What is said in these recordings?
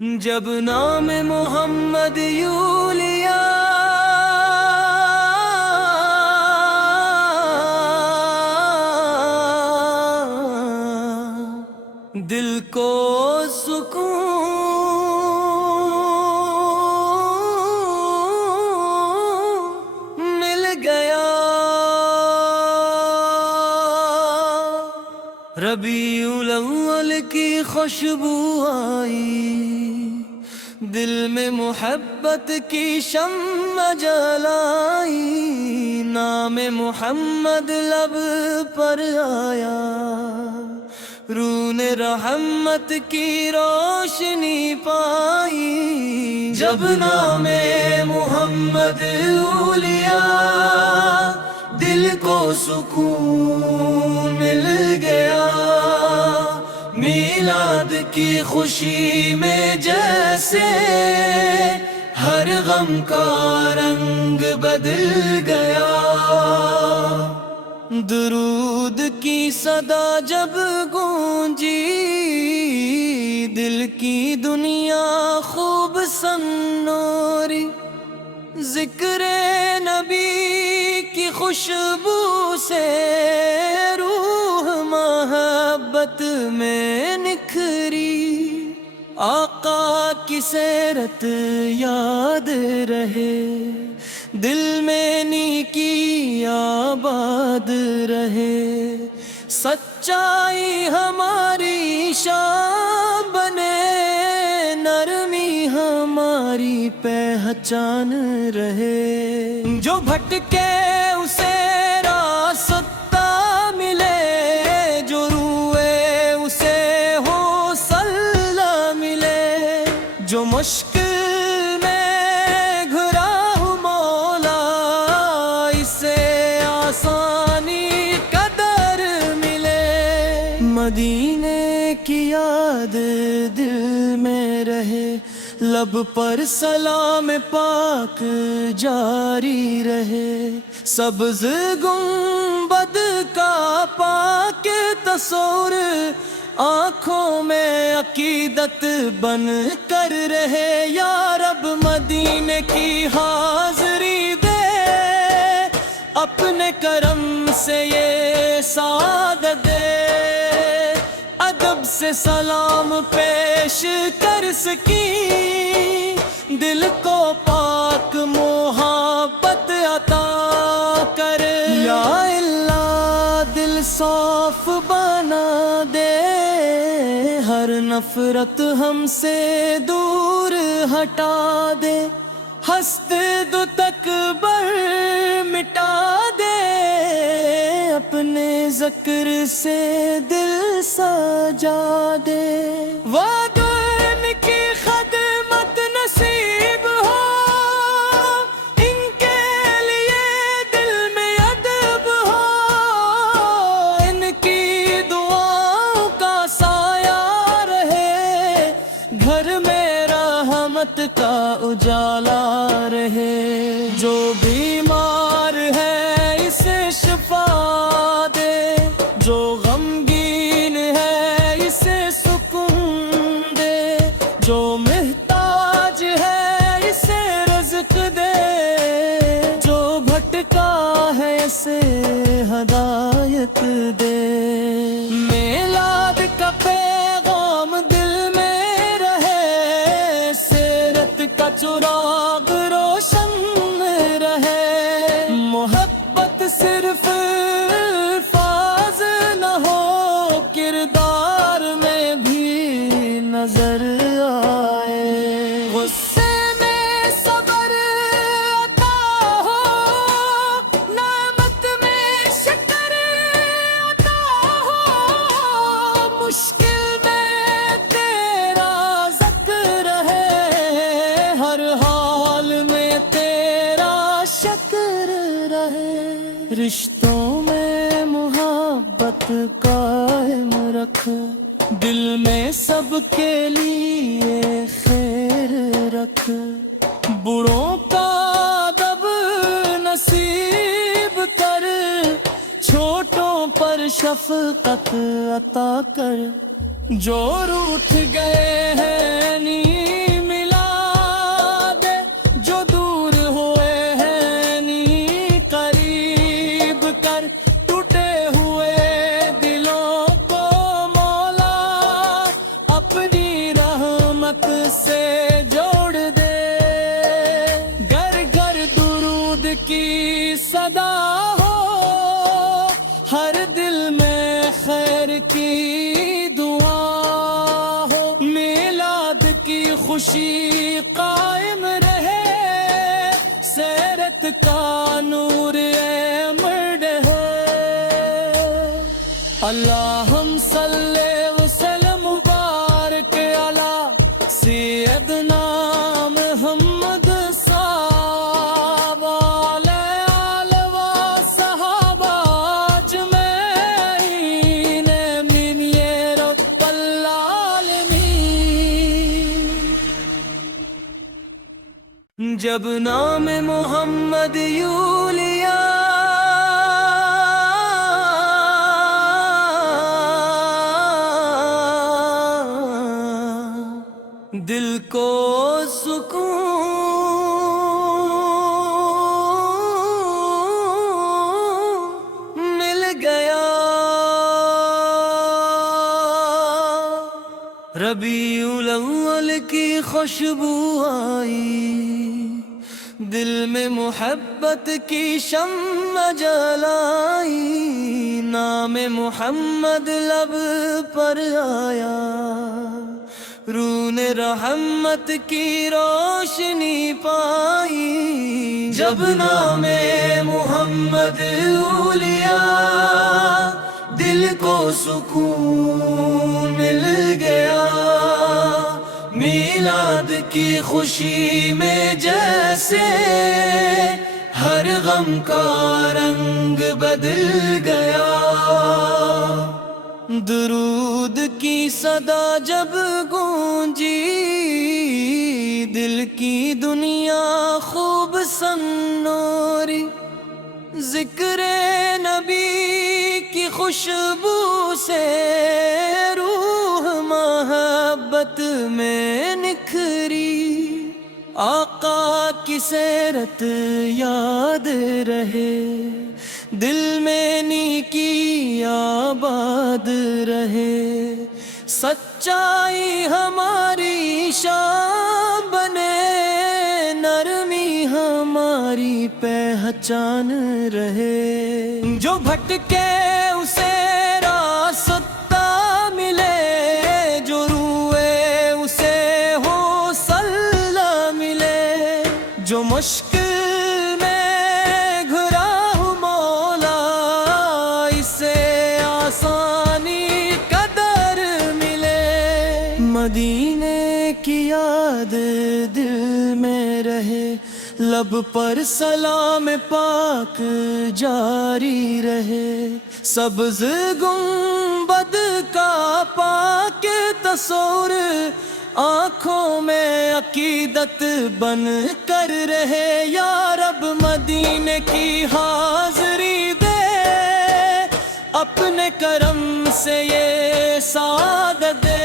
جب نام محمد یوں لیا دل کو سکون مل گیا۔ ربیع الاول کی خوشبو آئی، دل میں محبت کی شمع جلائی، نام محمد لب پر آیا، روح نے رحمت کی روشنی پائی۔ جب نام محمد لیا دل کو سکون مل گیا، میلاد کی خوشی میں جیسے ہر غم کا رنگ بدل گیا۔ درود کی صدا جب گونجی، دل کی دنیا خوب سنوری، ذکر نبی کی خوشبو سے روح محبت میں نکھری۔ آقا کی سیرت یاد رہے، دل میں نیکی آباد رہے، سچائی ہماری شان بنے، نرمی ہماری پہچان رہے۔ جو بھٹکے اسے راستہ ملے، جو روئے اسے حوصلہ ملے، جو مشکل میں گھرا ہو مولا اسے آسانی قدر ملے۔ مدینے کی یاد دل میں رہے، لب پر سلام پاک جاری رہے، سبز گنبد کا پاک تصور آنکھوں میں عقیدت بن کر رہے۔ یا رب مدینے کی حاضری دے، اپنے کرم سے یہ سعادت دے، ادب سے سلام پیش کر سکی، دل کو پاک محبت عطا کر۔ یا اللہ دل صاف بنا دے، ہر نفرت ہم سے دور ہٹا دے، ہست دو تکبر مٹا دے، اپنے ذکر سے دل سجا دے۔ وادن کی خدمت نصیب ہو، ان کے لیے دل میں ادب ہو، ان کی دعاؤں کا سایہ رہے، گھر میں رحمت کا اجالا رہے۔ جو بیمار ہے اسے شفا دے، جو غمگین ہے اسے سکون دے، جو محتاج ہے اسے رزق دے، جو بھٹکا ہے اسے ہدایت دے۔ میلاد کا پیغام دل میں رہے، سیرت کا چراغ روشن رہے، محبت صرف الفاظ نہ ہو، کردار میں بھی نظر آئے۔ غصے میں صبر عطا ہو، نعمت میں شکر عطا ہو، مشکل میں تیرا ذکر ہے، ہر حال میں تیرا شکر رہے۔ رشتوں میں محبت قائم رکھ، دل میں سب کے لیے خیر رکھ، بڑوں کا ادب نصیب کر، چھوٹوں پر شفقت عطا کر، جو روٹھ گئے ہیں نیند سے جوڑ دے، گھر گھر درود کی صدا ہو، ہر دل میں خیر کی دعا ہو، میلاد کی خوشی قائم رہے، سیرت کا نور امر ہے۔ اللہم صلی وسلم مبارک علی سیدنا محمد صاحب علیہ آل و صحابہ اجمعین من یہ رب العالمین۔ جب نام محمد یوں لیا دل کو سکون مل گیا، ربیع الاول کی خوشبو آئی، دل میں محبت کی شمع جلائی، نام محمد لب پر آیا، روح نے رحمت کی روشنی پائی، جب نام محمد لیا دل کو سکون مل گیا، میلاد کی خوشی میں جیسے ہر غم کا رنگ بدل گیا، درود کی صدا جب گونجی، دل کی دنیا خوب سنوری، ذکر نبی کی خوشبو سے روح محبت میں نکھری، آقا کی سیرت یاد رہے، دل میں نیکی آباد رہے، سچائی ہماری شان بنے، نرمی ہماری پہچان رہے، جو بھٹکے اسے راستہ ملے، جو روئے اسے حوصلہ ملے، جو مشکل مدینے کی یاد دل میں رہے، لب پر سلام پاک جاری رہے، سبز گنبد کا پاک تصور آنکھوں میں عقیدت بن کر رہے، یا رب مدینے کی حاضری دے، اپنے کرم سے یہ سعادت دے،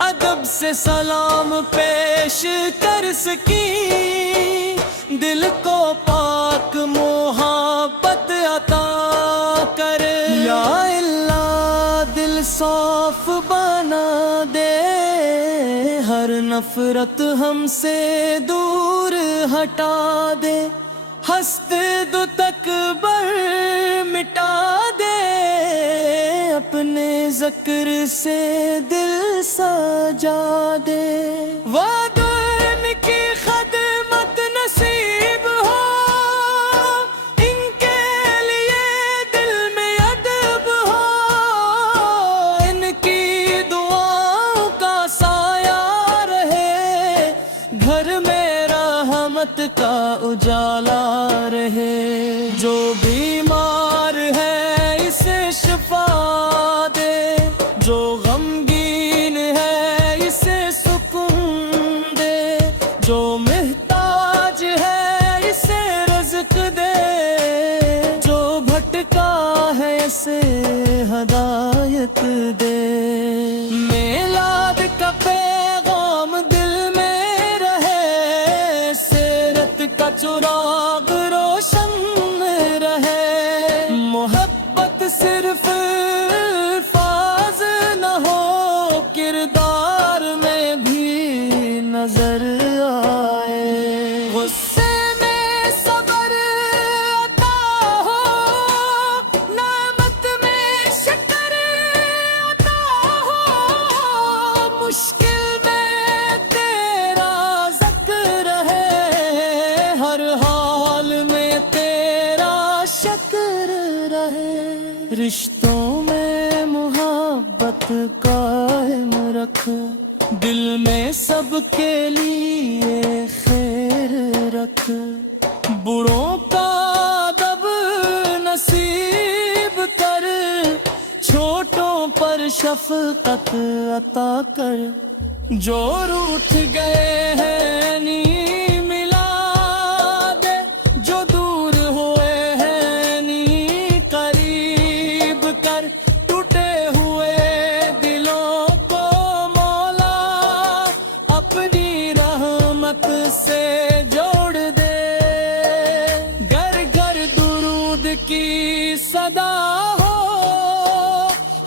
ادب سے سلام پیش کر سکی، دل کو پاک محبت عطا کر، یا اللہ دل صاف بنا دے، ہر نفرت ہم سے دور ہٹا دے، ہست دو تکبر مٹا دے، اپنے ذکر سے دل سجا دے، وعدن کی خدمت نصیب ہو، ان کے لیے دل میں ادب ہو، ان کی دعاؤں کا سایہ رہے، گھر میں رحمت کا اجالا رہے، جو بیمار ہے اسے شفا دے، جو غمگین ہے اسے سکون دے، جو محتاج ہے اسے رزق دے، جو بھٹکا ہے اسے ہدایت دے، میلاد کا پیغام دل میں رہے، سیرت کا چراغ روشن رہے، محبت صرف الفاظ نہ ہو، کردار میں بھی نظر آئے. غصے میں صبر عطا ہو, نعمت میں شکر عطا ہو, مشکل میں تیرا ذکر رہے, ہر حال میں تیرا شکر رہے. رشتوں میں محبت قائم رکھ, دل میں سب کے لیے خیر رکھ. بروں کا ادب نصیب کر, چھوٹوں پر شفقت عطا کر. جو روٹھ گئے ہیں نہیں ملا دے, جو دور ہوئے ہیں نہیں قریب کر. ٹوٹے ہوئے دلوں کو مولا اپنی رحمت سے جوڑ دے. گھر گھر درود کی صدا ہو,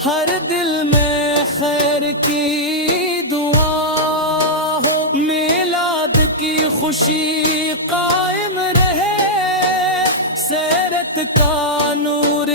ہر دل میں خیر کی دعا ہو. میلاد کی خوشی قائم رہے, سیرت کا نور